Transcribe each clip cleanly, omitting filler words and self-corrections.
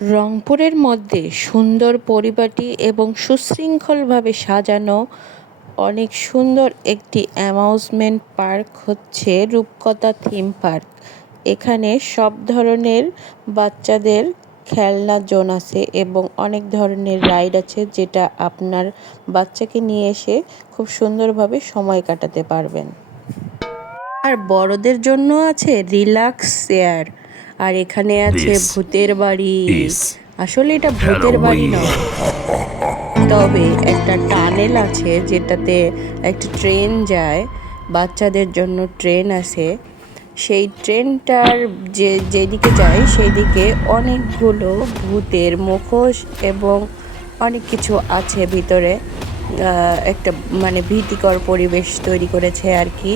রংপুরের মধ্যে সুন্দর পরিপাটি এবং সুশৃঙ্খলভাবে সাজানো অনেক সুন্দর একটি অ্যামিউজমেন্ট পার্ক হচ্ছে রূপকথা থিম পার্ক। এখানে সব ধরনের বাচ্চাদের খেলনা জোন আছে এবং অনেক ধরনের রাইড আছে, যেটা আপনার বাচ্চাকে নিয়ে এসে খুব সুন্দরভাবে সময় কাটাতে পারবেন। আর বড়দের জন্য আছে রিল্যাক্স চেয়ার। আর এখানে আছে This ভূতের বাড়ি। is আসলে এটা ভূতের বাড়ি Halloween. নয়, তবে একটা টানেল আছে যেটাতে একটা ট্রেন যায়, বাচ্চাদের জন্য ট্রেন আছে। সেই ট্রেনটার যেদিকে যায় সেই দিকে অনেকগুলো ভূতের মুখোশ এবং অনেক কিছু আছে ভিতরে। একটা মানে ভীতিকর পরিবেশ তৈরি করেছে আর কি।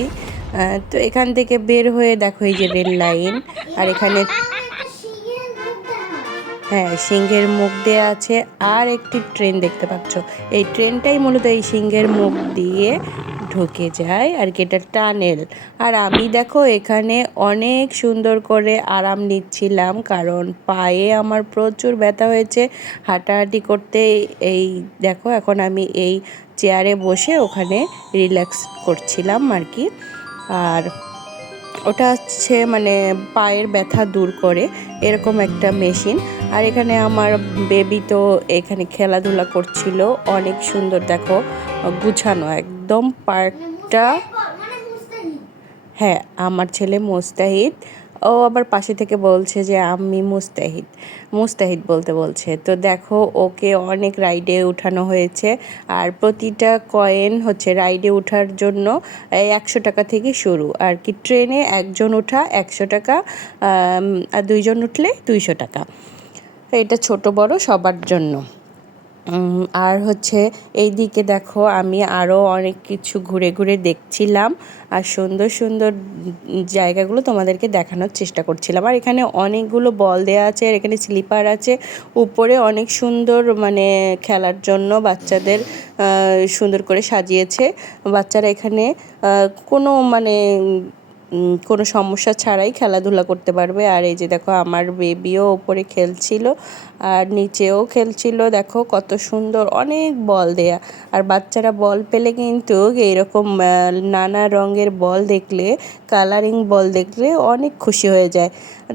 তো এখান থেকে বের হয়ে দেখো এই যে রেল লাইন, আর এখানে হ্যাঁ সিংহের মুখ দেয়া আছে। আর একটি ট্রেন দেখতে পাচ্ছ, এই ট্রেনটাই মূলত এই সিংহের মুখ দিয়ে ঢুকে যায় আর কি, এটা টানেল। আর আমি দেখো এখানে অনেক সুন্দর করে আরাম নিচ্ছিলাম, কারণ পায়ে আমার প্রচুর ব্যথা হয়েছে হাঁটাহাঁটি করতে। এই দেখো এখন আমি এই চেয়ারে বসে ওখানে রিল্যাক্স করছিলাম আর কি। আর ওটা হচ্ছে মানে পায়ের ব্যথা দূর করে এরকম একটা মেশিন। আর এখানে আমার বেবি তো এখানে খেলাধুলা করছিল, অনেক সুন্দর দেখো গুছানো একদম পার্কটা। হ্যাঁ, আমার ছেলে মুস্তাহিদ, ও আবার পাশে থেকে বলছে যে আমি মুস্তাহিদ মুস্তাহিদ বলতে বলছে। তো দেখো ওকে অনেক রাইডে উঠানো হয়েছে, আর প্রতিটা কয়েন হচ্ছে রাইডে ওঠার জন্য 100 টাকা থেকে শুরু আর কি। ট্রেনে একজন ওঠা 100 টাকা, আর 2জন উঠলে 200 টাকা। এটা ছোট বড় সবার জন্য। আর হচ্ছে এই দিকে দেখো আমি আরও অনেক কিছু ঘুরে ঘুরে দেখছিলাম, আর সুন্দর সুন্দর জায়গাগুলো তোমাদেরকে দেখানোর চেষ্টা করছিলাম। আর এখানে অনেকগুলো বল দেওয়া আছে, আর এখানে স্লিপার আছে উপরে, অনেক সুন্দর মানে খেলার জন্য বাচ্চাদের সুন্দর করে সাজিয়েছে। বাচ্চারা এখানে কোনো মানে কোনো সমস্যা ছাড়াই খেলাধুলা করতে পারবে। আর এই যে দেখো আমার বেবিও ওপরে খেলছিল আর নিচেও খেলছিল, দেখো কত সুন্দর অনেক বল দেয়া। আর বাচ্চারা বল পেলে কিন্তু এইরকম নানা রঙের বল দেখলে, কালারিং বল দেখলে অনেক খুশি হয়ে যায়।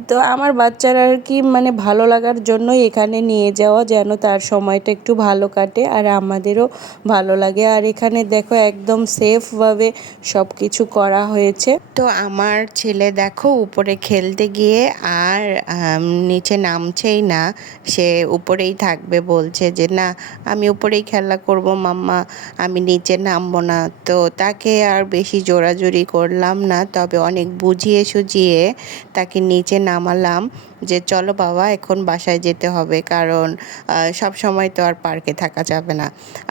তো আমার বাচ্চারা আর কি মানে ভালো লাগার জন্যই এখানে নিয়ে যাওয়া, যেন তার সময়টা একটু ভালো কাটে আর আমাদেরও ভালো লাগে। আর এখানে দেখো একদম সেফভাবে সব কিছু করা হয়েছে। তো আমার ছেলে দেখো উপরে খেলতে গিয়ে আর নিচে নামছেই না, সে উপরেই থাকবে, বলছে যে না আমি উপরেই খেলা করব মাম্মা, আমি নিচে নামবো না। তো তাকে আর বেশি জোরাজুরি করলাম না, তবে অনেক বুঝিয়ে সুঝিয়ে তাকে নিচে নামালাম যে চলো বাবা এখন বাসায় যেতে হবে, কারণ সব সময় তো আর পার্কে থাকা যাবে না।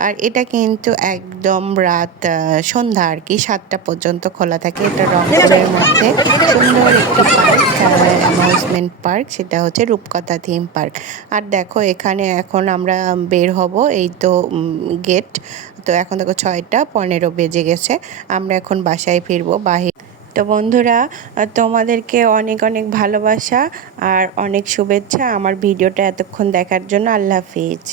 আর এটা কিন্তু একদম রাত সন্ধ্যা আর কি 7টা পর্যন্ত খোলা থাকে। এটা রংপুরের মধ্যে সুন্দর একটি পার্ক, অ্যামিউজমেন্ট পার্ক, সেটা হচ্ছে রূপকথা থিম পার্ক। আর দেখো এখানে এখন আমরা বের হব, এই তো গেট। তো এখন দেখো 6টা 15 বেজে গেছে, আমরা এখন বাসায় ফিরবো বাহির। তো বন্ধুরা, তোমাদেরকে অনেক অনেক ভালোবাসা আর অনেক শুভেচ্ছা আমার ভিডিওটা এতক্ষণ দেখার জন্য। আল্লাহ হাফিজ।